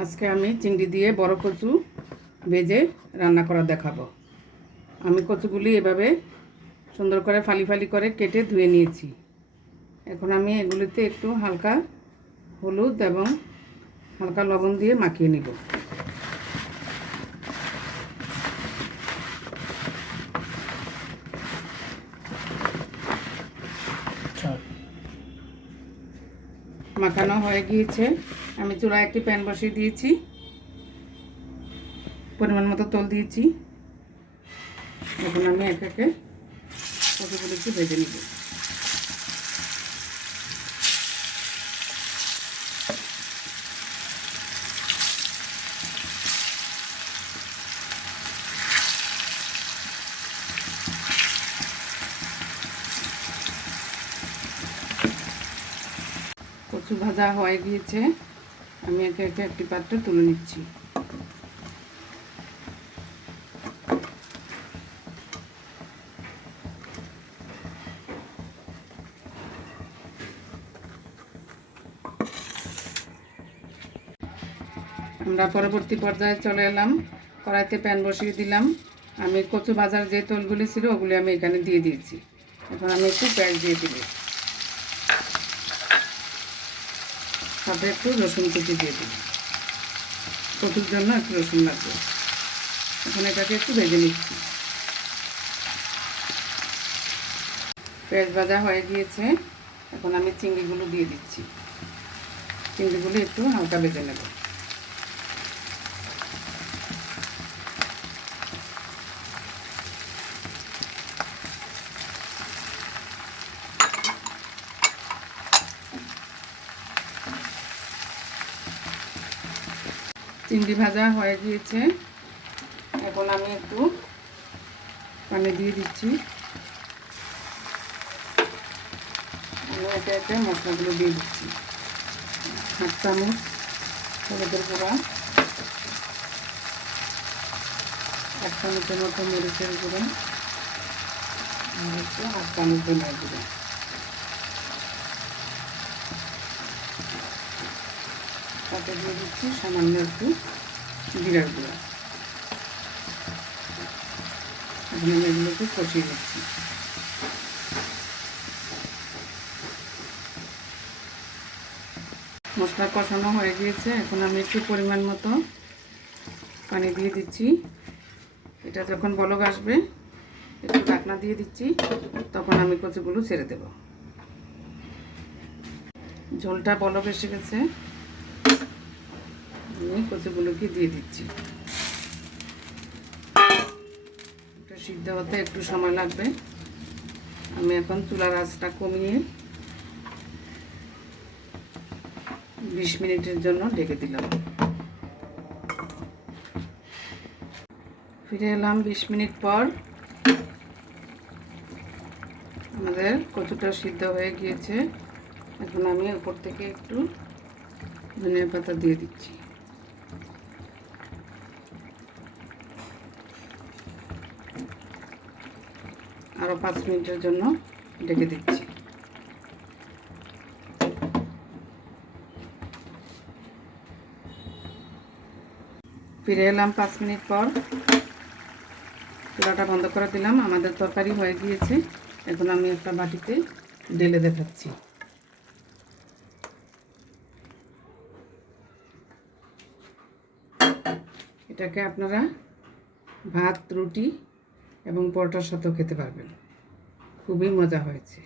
আজকে আমি চিংড়ি দিয়ে বড় কচু ভেজে রান্না করা দেখাবো। আমি কচুগুলি এভাবে সুন্দর করে ফালি ফালি করে কেটে ধুয়ে নিয়েছি। এখন আমি এগুলিতে একটু হালকা হলুদ এবং হালকা লবণ দিয়ে মাখিয়ে নিব। মাখানো হয়ে গিয়েছে। আমি চুলায় একটি প্যান বসিয়ে দিয়েছি, পরিমাণ মতো তেল দিয়েছি। এখন আমি এক একে কচুগুলো একটু ভেজে নিব। কচু ভাজা হয়ে গিয়েছে, আমি একে একে একটি পাত্রে তুলে নিচ্ছি। আমরা পরবর্তী পর্যায়ে চলে এলাম। কড়াইতে প্যান বসিয়ে দিলাম। আমি কচু ভাজার যে তেলগুলি ছিল ওগুলি আমি এখানে দিয়ে দিয়েছি। এখন আমি একটু পেঁয়াজ দিয়ে দিব, সাথে একটু রসুন কুচি দিয়ে দিই। কচুর জন্য একটু রসুন লাগবে। এখন এটাকে একটু ভেজে নিচ্ছি। পেঁয়াজ ভাজা হয়ে গিয়েছে, এখন আমি চিংড়িগুলো দিয়ে দিচ্ছি। চিংড়িগুলো একটু হালকা ভেজে নেব। চিংড়ি ভাজা হয়ে গিয়েছে, এখন আমি একটু পানি দিয়ে দিচ্ছি। আমি একে একে মশলাগুলো দিয়ে দিচ্ছি। 1/2 চামচ হলুদের গুঁড়া, 1 চামচের মতো মরিচের গুঁড়া, আর একটু 1/2 চামচ ধনিয়ার গুঁড়া। সাথে দিয়ে দিচ্ছি সামান্য একটু জিরার গুঁড়া। এখন আমি এগুলোকে কষিয়ে দিচ্ছি। মশলা কষানো হয়ে গিয়েছে, এখন আমি একটু পরিমাণ মতো পানি দিয়ে দিচ্ছি। এটা যখন বলক আসবে একটু ঢাকনা দিয়ে দিচ্ছি, তখন আমি কচুগুলো ছেড়ে দেব। ঝোলটা বলক এসে গেছে, আমি কচুগুলোকে দিয়ে দিচ্ছি। এটা সিদ্ধ হতে একটু সময় লাগবে। আমি এখন চুলার আঁচটা কমিয়ে 20 মিনিটের জন্য ঢেকে দিলাম। ফিরে এলাম 20 মিনিট পর। আমাদের কচুটা সিদ্ধ হয়ে গিয়েছে। এখন আমি উপর থেকে একটু ধনিয়া পাতা দিয়ে দিচ্ছি। আরও 5 মিনিটের জন্য ঢেকে দিচ্ছি। ফিরে এলাম 5 মিনিট পর। চুলাটা বন্ধ করে দিলাম। আমাদের তরকারি হয়ে গিয়েছে। এখন আমি একটা বাটিতে ঢেলে দেখাচ্ছি। এটাকে আপনারা ভাত, রুটি এবং পরোটার সাথেও খেতে পারবেন। খুবই মজা হয়েছে।